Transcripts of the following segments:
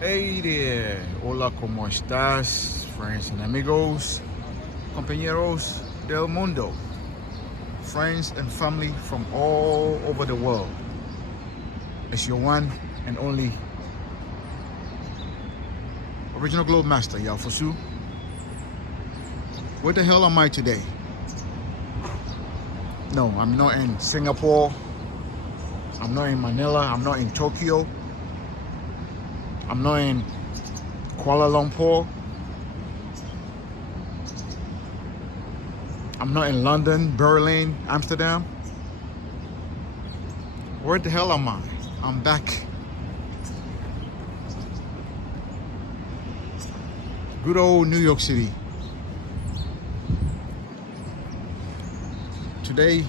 Hey there, hola, ¿cómo estás? Friends and amigos, compañeros del mundo, friends and family from all over the world. It's your one and only original globe master, Yafusu. Where the hell am I today? No, I'm not in Singapore. I'm not in Manila. I'm not in Tokyo. I'm not in Kuala Lumpur. I'm not in London, Berlin, Amsterdam. Where the hell am I? I'm back. Good old New York City. Today,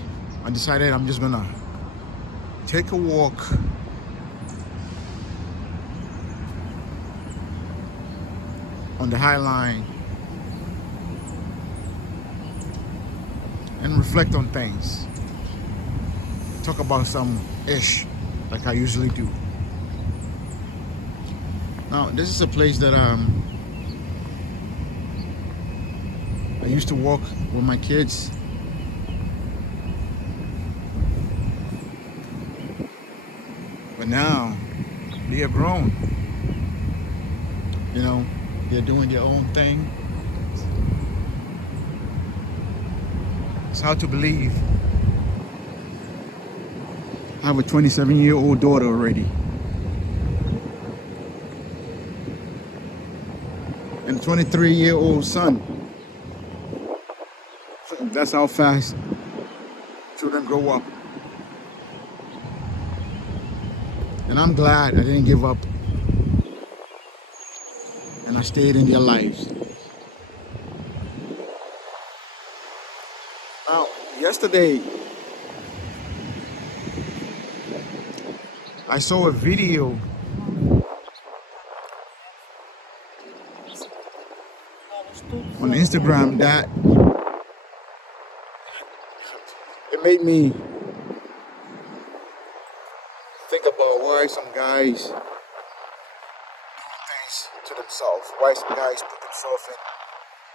I decided I'm just gonna take a walk on the High Line and reflect on things. Talk about some ish like I usually do. Now, this is a place that I used to walk with my kids. But now they are grown. You know, they're doing their own thing. It's hard to believe. I have a 27-year-old daughter already. And a 23-year-old son. That's how fast children grow up. And I'm glad I didn't give up. And I stayed in their lives. Now, yesterday, I saw a video on Instagram that it made me think about why some guys do things to themselves. Why some guys put themselves in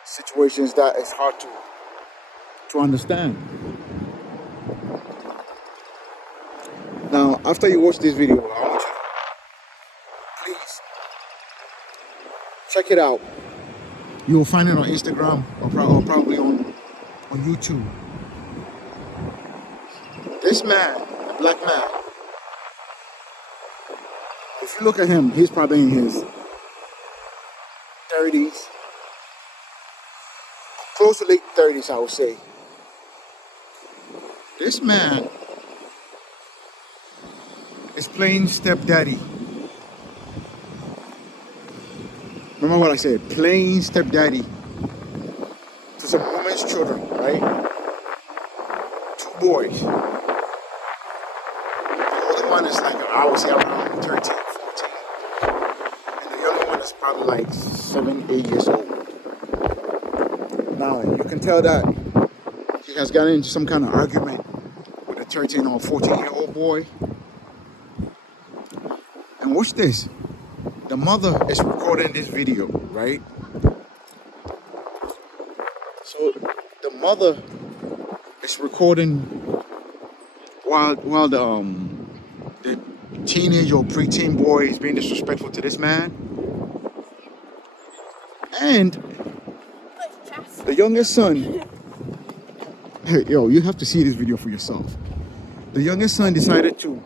situations that is hard to understand. Now, after you watch this video, I want you to please check it out. You will find it on Instagram or probably on YouTube. This man, a black man, if you look at him, he's probably in his 30s, close to late 30s, I would say. This man is playing stepdaddy. Remember what I said, playing stepdaddy to some woman's children, right? Two boys. The older one is like, I would say around 13, 14. And the younger one is probably like 7, 8 years old. Now, you can tell that he has gotten into some kind of argument with a 13 or 14-year-old boy. And watch this. The mother is recording this video, right? So the mother is recording while the teenage or preteen boy is being disrespectful to this man. And the youngest son, hey, yo, you have to see this video for yourself. The youngest son decided to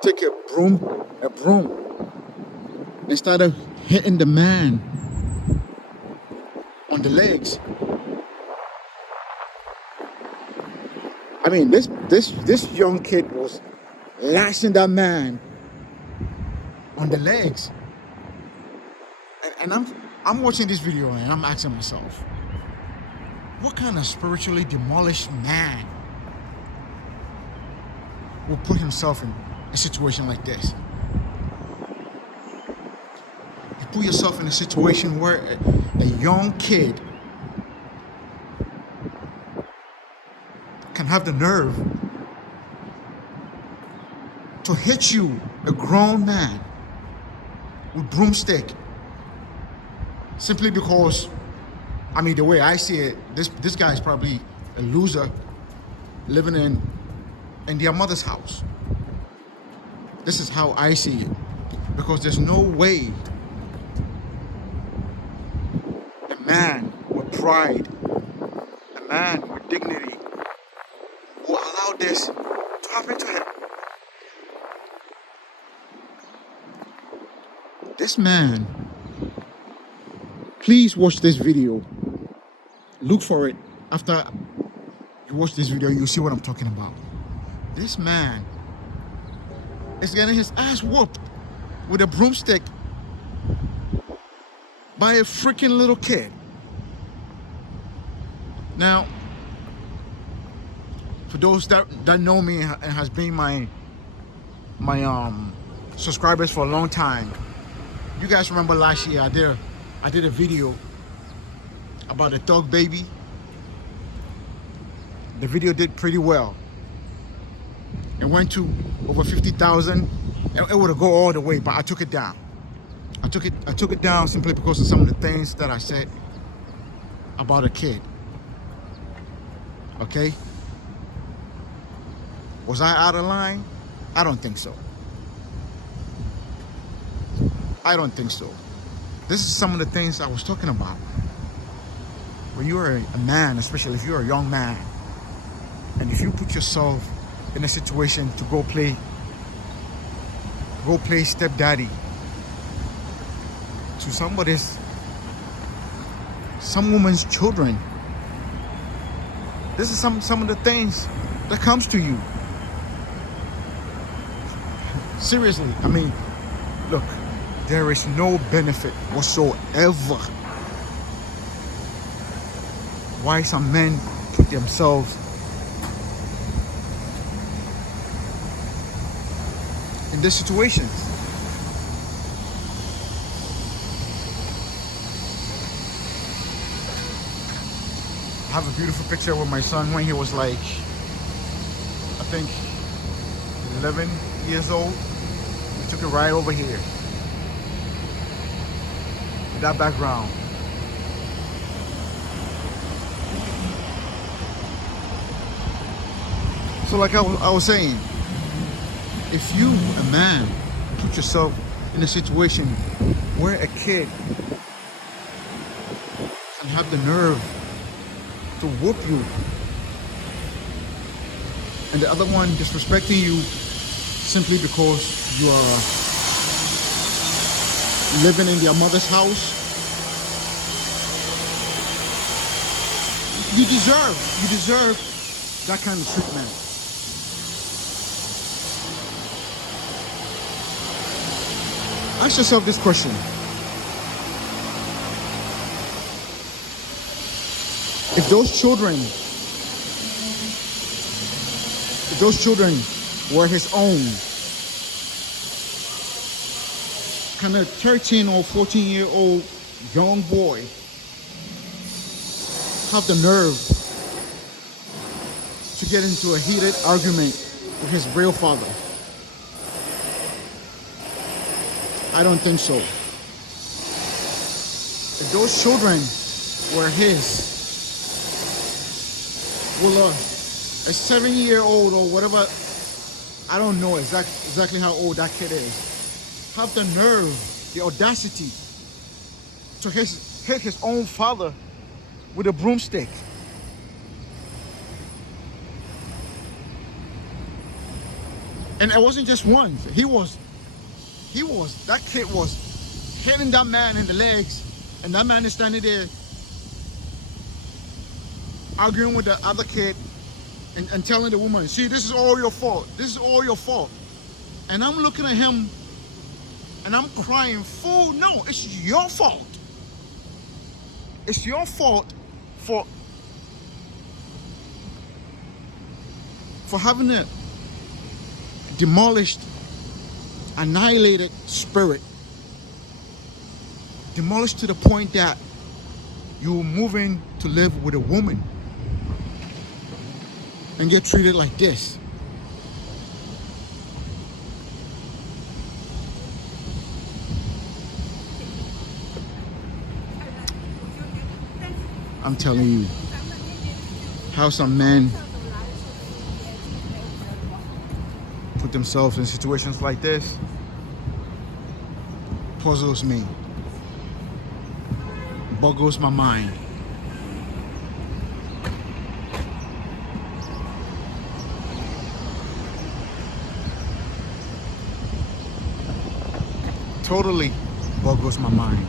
take a broom, and started hitting the man on the legs. I mean, this young kid was lashing that man on the legs. And I'm watching this video and I'm asking myself, what kind of spiritually demolished man will put himself in a situation like this? You put yourself in a situation where a young kid can have the nerve to hit you, a grown man, with broomstick, simply because, I mean, the way I see it, this guy is probably a loser living in their mother's house. This is how I see it, because there's no way a man with pride, a man with dignity, will allow this to happen to him. This man, please watch this video. Look for it. After you watch this video, you'll see what I'm talking about. This man is getting his ass whooped with a broomstick by a freaking little kid. Now, for those that know me and has been my subscribers for a long time, you guys remember last year I did a video about a dog baby. The video did pretty well. It went to over 50,000. It would have go all the way, but I took it down. I took it down simply because of some of the things that I said about a kid. Okay? Was I out of line? I don't think so. I don't think so. This is some of the things I was talking about. When you are a man, especially if you're a young man, and if you put yourself in a situation to go play stepdaddy to some woman's children, this is some of the things that comes to you. Seriously, I mean, look, there is no benefit whatsoever why some men put themselves in these situations. I have a beautiful picture with my son when he was like, I think 11 years old. We took it right over here. With that background. So like I was saying, if you, a man, put yourself in a situation where a kid can have the nerve to whoop you, and the other one disrespecting you simply because you are living in their mother's house, you deserve that kind of treatment. Ask yourself this question. If those children were his own, can a 13 or 14-year-old young boy have the nerve to get into a heated argument with his real father? I don't think so. If those children were his, will a 7-year-old or whatever, I don't know exactly how old that kid is, have the nerve, the audacity to hit his own father with a broomstick? And it wasn't just once. That kid was hitting that man in the legs, and that man is standing there arguing with the other kid and telling the woman, see, this is all your fault. This is all your fault. And I'm looking at him and I'm crying, fool, no, it's your fault. It's your fault for having a demolished, annihilated spirit. Demolished to the point that you're moving to live with a woman and get treated like this. I'm telling you, how some men put themselves in situations like this puzzles me, boggles my mind. Totally boggles my mind.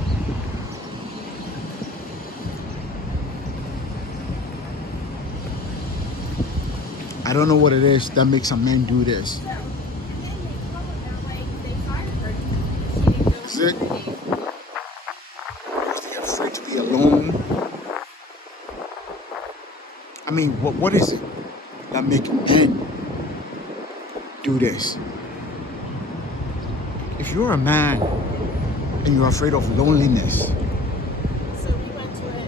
I don't know what it is that makes some men do this. Is it because they're afraid to be alone? I mean, what is it that makes men do this? If you're a man and you're afraid of loneliness, So we went to it.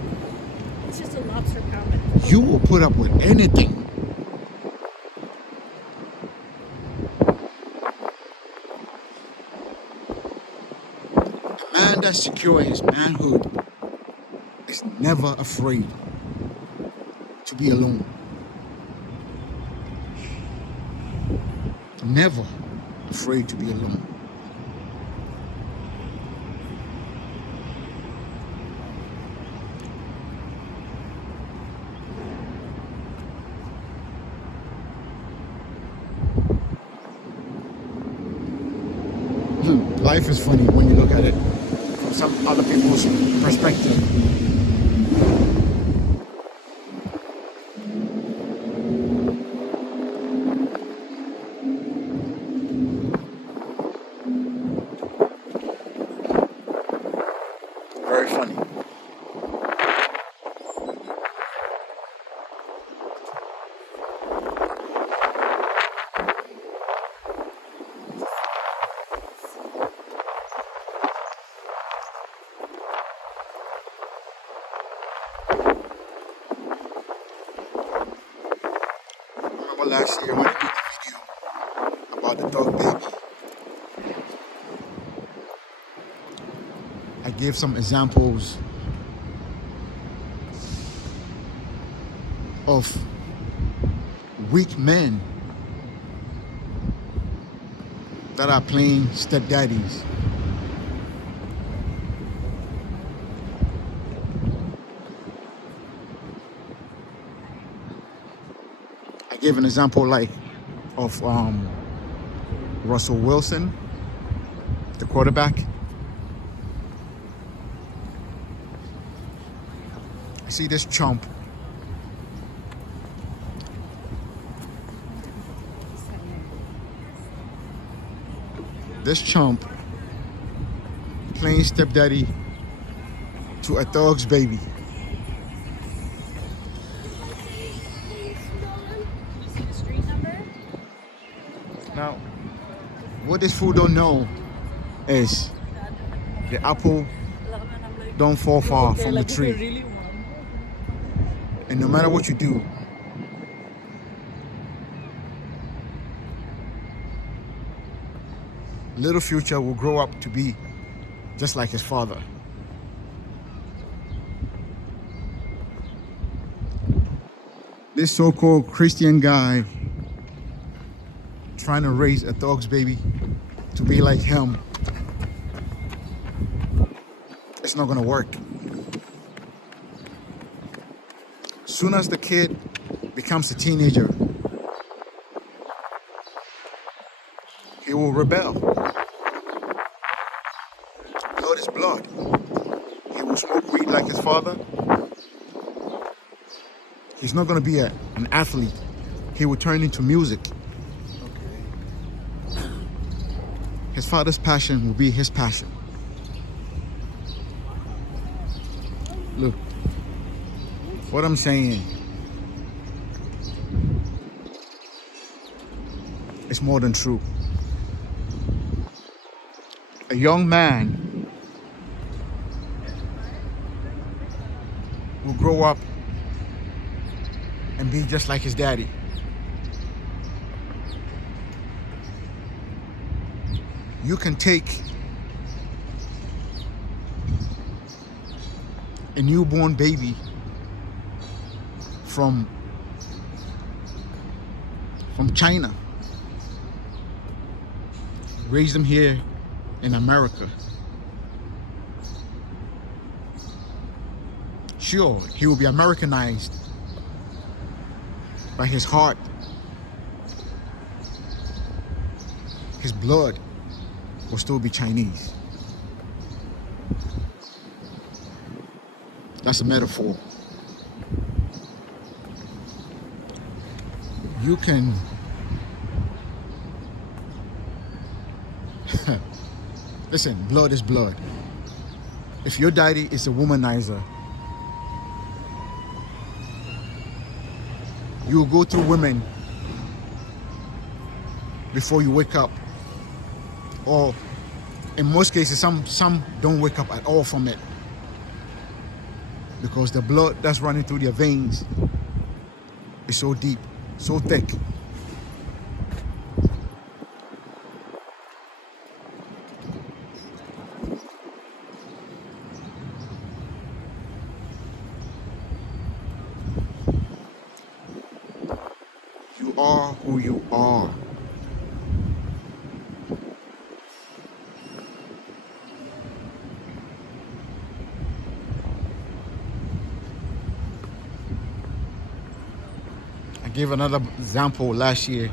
It's just a lobster comment. you will put up with anything. A man that's secure in his manhood is never afraid to be alone. Never afraid to be alone. Life is funny when you look at it from some other people's perspective. Very funny. Remember last year when I did the video about the dog baby? I gave some examples of weak men that are playing stepdaddies. I gave an example like of Russell Wilson, the quarterback. I see this chump playing stepdaddy to a dog's baby. You see the street number? Now, what this fool don't know is the apple don't fall far from the tree. And no matter what you do, little future will grow up to be just like his father. This so-called Christian guy trying to raise a dog's baby to be like him, it's not gonna work. Soon as the kid becomes a teenager, he will rebel. Blood is blood. He will smoke weed like his father. He's not going to be an athlete. He will turn into music. His father's passion will be his passion. Look, what I'm saying is more than true. A young man will grow up and be just like his daddy. You can take a newborn baby from China, raised him here in America. Sure, he will be Americanized, but his heart, his blood will still be Chinese. That's a metaphor. You can listen, blood is blood. If your daddy is a womanizer, you'll go through women before you wake up. Or in most cases, some don't wake up at all from it, because the blood that's running through their veins is so deep, so thick. You are who you are. I gave another example last year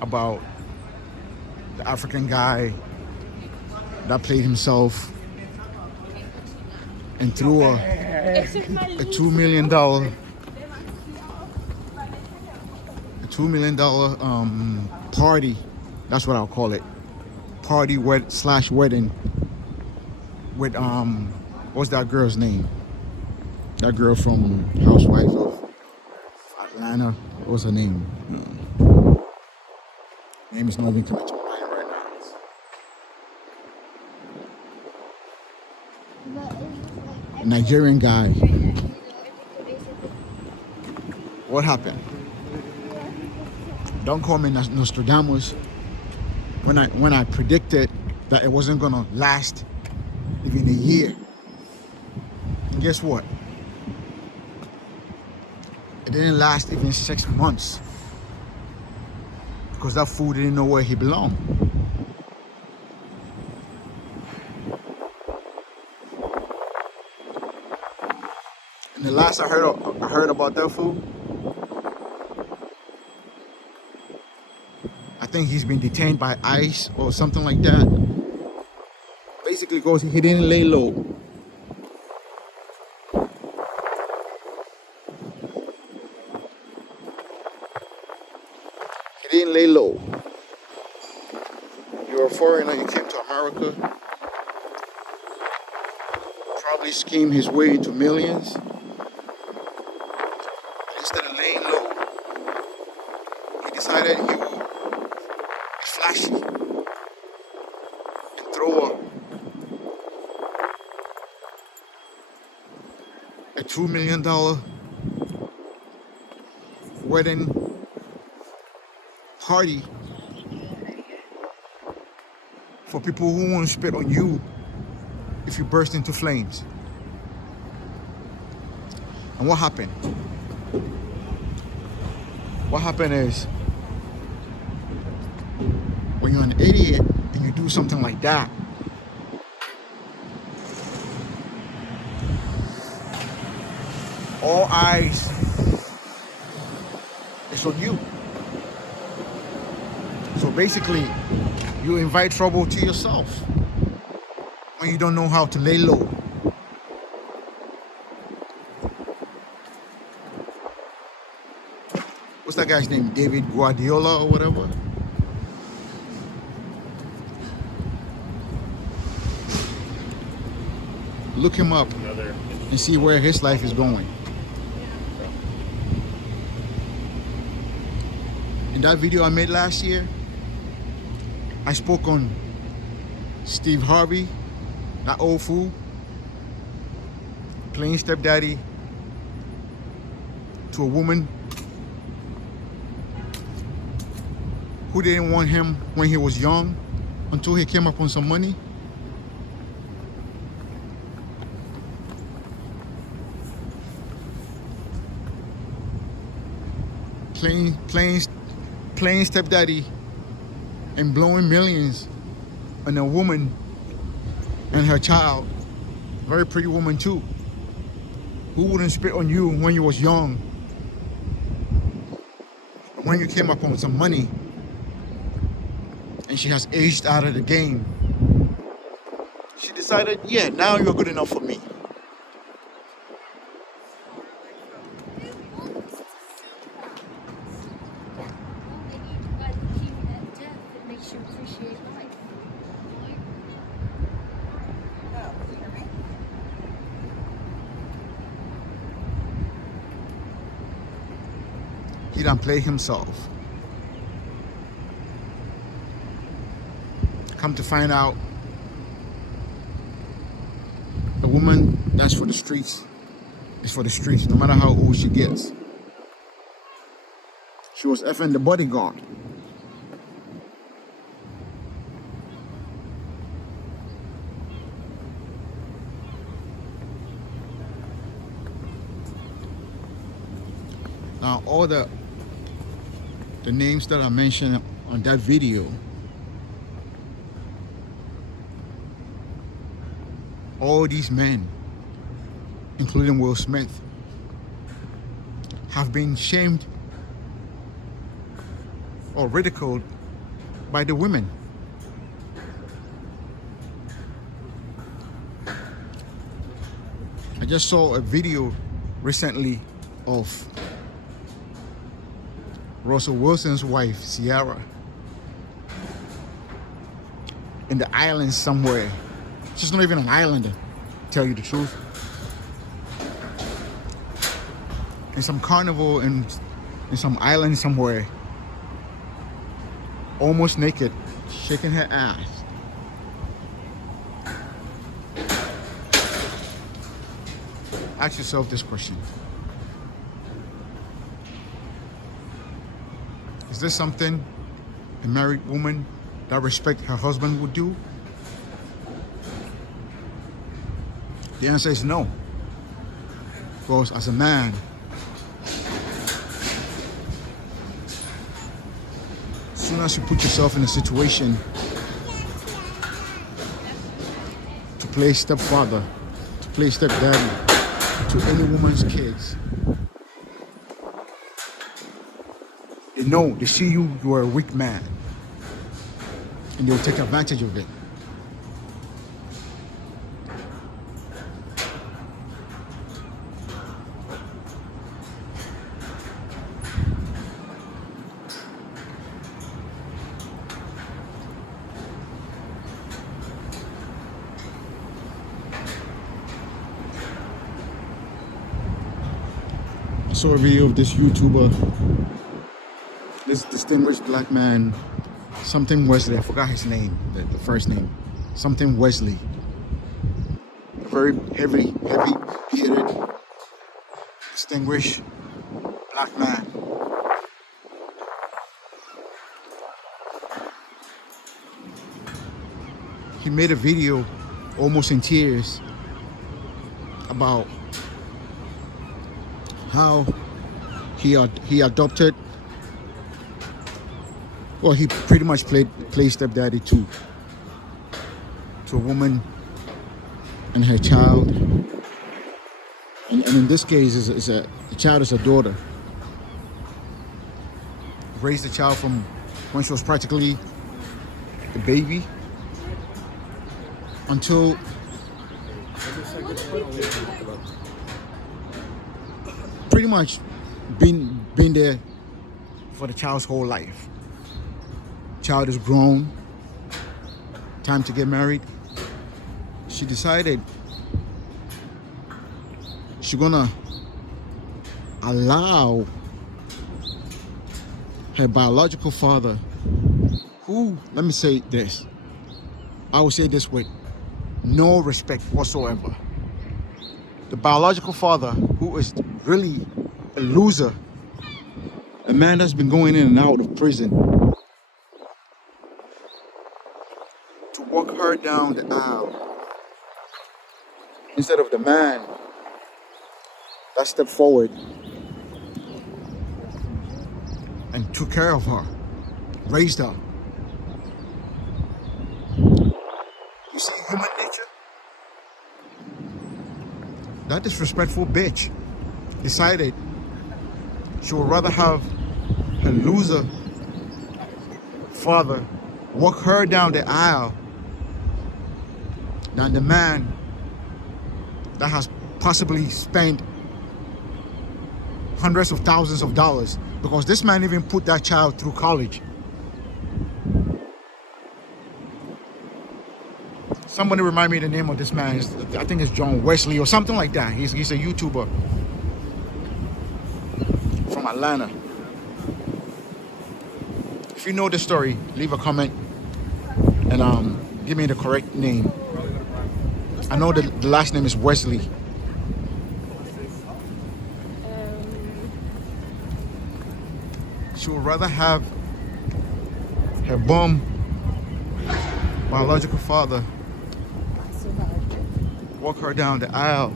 about the African guy that played himself and threw a $2 million party. That's what I'll call it. Party slash wedding with what's that girl's name? That girl from Housewives of Atlanta. What's her name? Name is not even coming to my mind right now. Nigerian guy. What happened? Don't call me Nostradamus when I predicted that it wasn't gonna last even a year. And guess what? It didn't last even 6 months, because that fool didn't know where he belonged. And the last I heard about that fool, I think he's been detained by ICE or something like that. Basically, goes he didn't lay low. He didn't lay low. You're a foreigner. You came to America. Probably schemed his way into millions. Instead of laying low, he decided he would be flashy and throw a $2 million wedding party for people who won't spit on you if you burst into flames. And what happened? What happened is, when you're an idiot and you do something like that, all eyes is on you. So basically, you invite trouble to yourself when you don't know how to lay low. What's that guy's name? David Guardiola or whatever? Look him up and see where his life is going. In that video I made last year, I spoke on Steve Harvey, that old fool, playing stepdaddy to a woman who didn't want him when he was young until he came up on some money. playing stepdaddy and blowing millions on a woman and her child, very pretty woman too, who wouldn't spit on you when you was young, when you came up on some money, and she has aged out of the game. She decided, yeah, now you're good enough for me. He done play himself. Come to find out, a woman that's for the streets is for the streets, no matter how old she gets. She was effing the bodyguard. Now, all the names that I mentioned on that video, all these men, including Will Smith, have been shamed or ridiculed by the women. I just saw a video recently of Russell Wilson's wife, Ciara, in the islands somewhere. She's not even an islander, to tell you the truth. In some carnival in some island somewhere, almost naked, shaking her ass. Ask yourself this question. Is this something a married woman that respects her husband would do? The answer is no. Because as a man, as soon as you put yourself in a situation to play stepfather, to play stepdaddy to any woman's kids, they see you are a weak man, and they'll take advantage of it. I saw a video of this YouTuber, this distinguished black man, something Wesley, I forgot his name, the first name, something Wesley. A very heavy bearded, distinguished black man. He made a video almost in tears about how he adopted, well, he pretty much played stepdaddy to a woman and her child, and in this case, the child is a daughter. Raised the child from when she was practically a baby until pretty much been there for the child's whole life. Child is grown, time to get married. She decided she's gonna allow her biological father, who, let me say this, I will say this with no respect whatsoever. The biological father, who is really a loser, a man that's been going in and out of prison, to walk her down the aisle instead of the man that stepped forward and took care of her, raised her. You see human nature? That disrespectful bitch decided she would rather have her loser father walk her down the aisle than the man that has possibly spent hundreds of thousands of dollars, because this man even put that child through college. Somebody remind me the name of this man. I think it's John Wesley or something like that. He's a YouTuber from Atlanta. If you know the story, leave a comment and give me the correct name. I know the last name is Wesley. She would rather have her bum biological father walk her down the aisle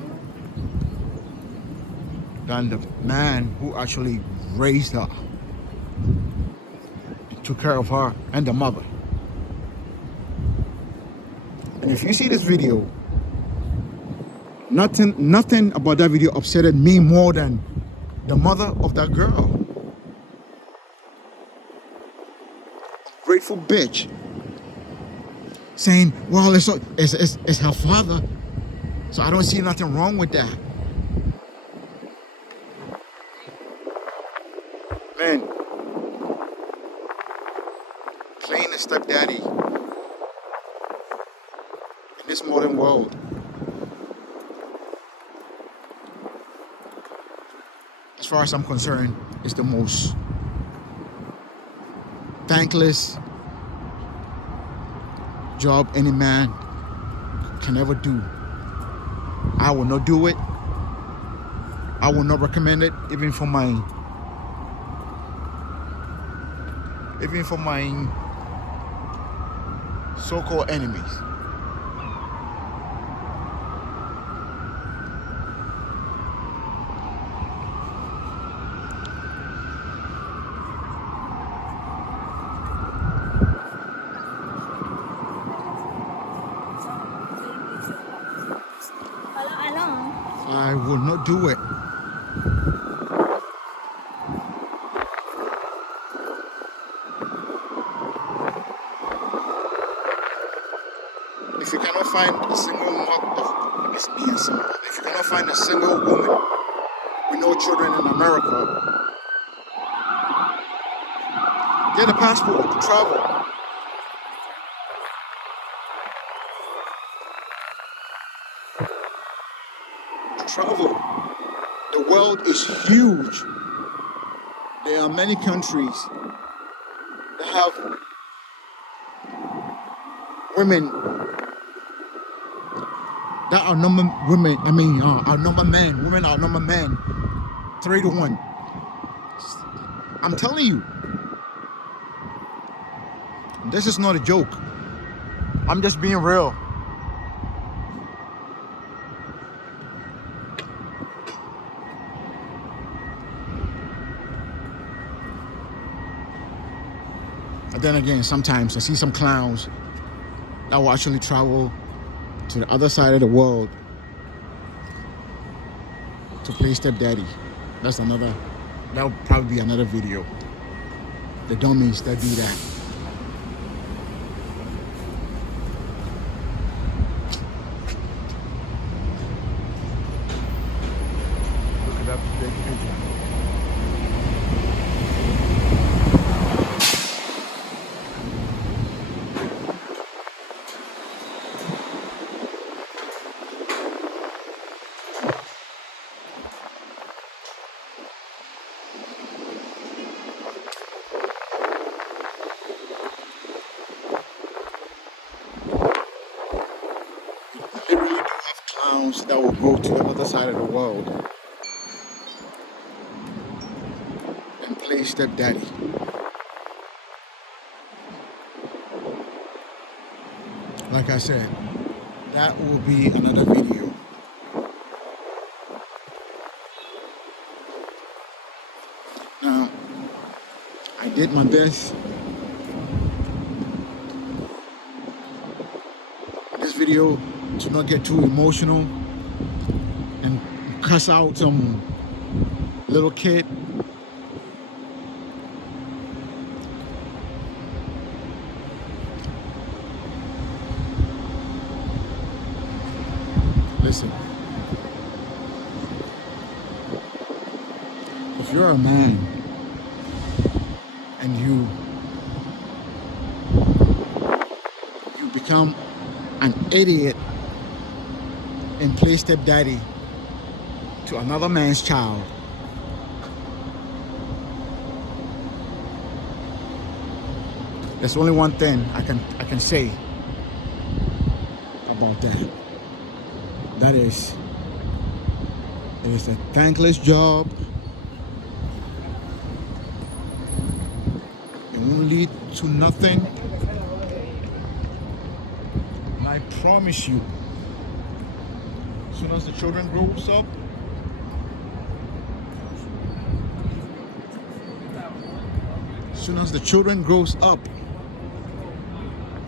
than the man who actually raised her, took care of her and the mother. And if you see this video, nothing about that video upsetted me more than the mother of that girl. Grateful bitch. Saying, well, it's her father, so I don't see nothing wrong with that. Man, playing a stepdaddy in this modern world, as far as I'm concerned, is the most thankless job any man can ever do. I will not do it. I will not recommend it, even for my so-called enemies. I will not do it. If you cannot find a single mother, if you cannot find a single woman with no children in America, get a passport to travel. Travel. The world is huge. There are many countries that have women that outnumber women. Outnumber men. Women outnumber men 3-1. I'm telling you, this is not a joke. I'm just being real. And then again, sometimes I see some clowns that will actually travel to the other side of the world to play stepdaddy. That would probably be another video. The dummies that do that. Look at that big picture. They really do have clowns that will go to the other side of the world and play stepdaddy. Like I said, that will be another video. Now, tried my best. This video to not get too emotional and cuss out some little kid. Listen, if you're a man and you become an idiot and play stepdaddy to another man's child, there's only one thing I can say about that. That is, it is a thankless job. It won't lead to nothing. And I promise you, as soon as the children grows up,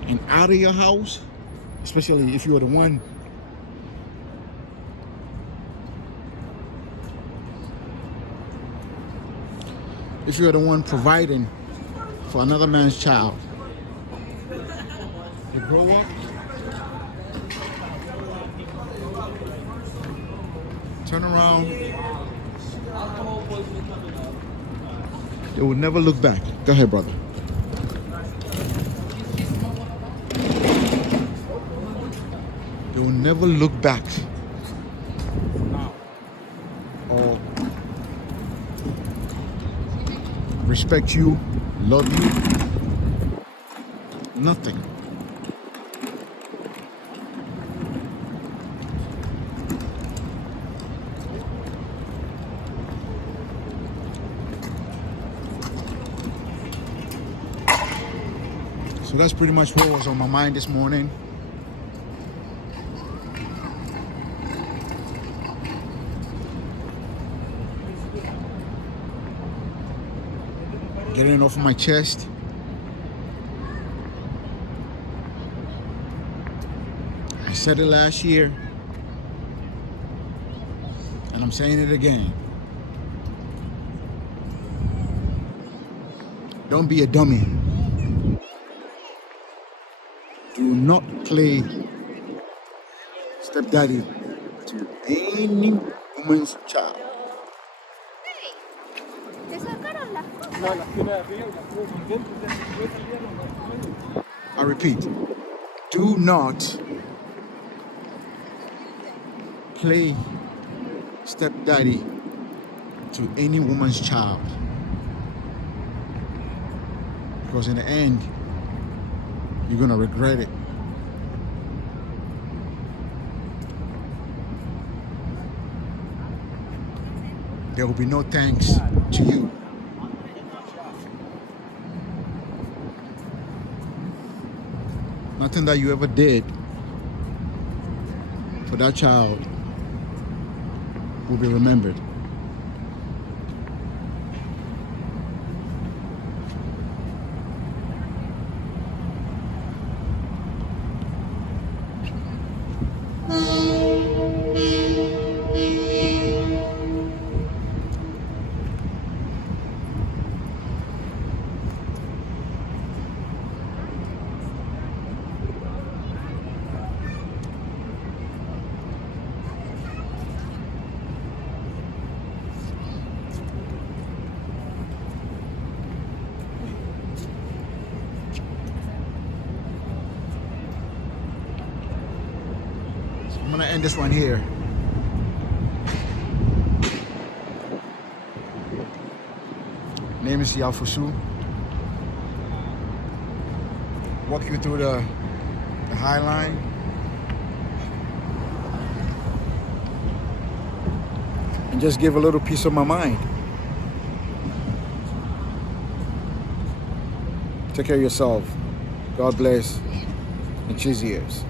and out of your house, especially if you are the one providing for another man's child, you grow up, turn around, they will never look back. Go ahead, brother. They will never look back or respect you, love you, nothing. So that's pretty much what was on my mind this morning. Getting it off of my chest. I said it last year, and I'm saying it again. Don't be a dummy. Do not play stepdaddy to any woman's child. I repeat, do not play stepdaddy to any woman's child, because in the end, you're gonna regret it. There will be no thanks to you. Nothing that you ever did for that child will be remembered. I'm gonna end this one here. Name is Yafusu. Walk you through the High Line. And just give a little piece of my mind. Take care of yourself. God bless. And cheers.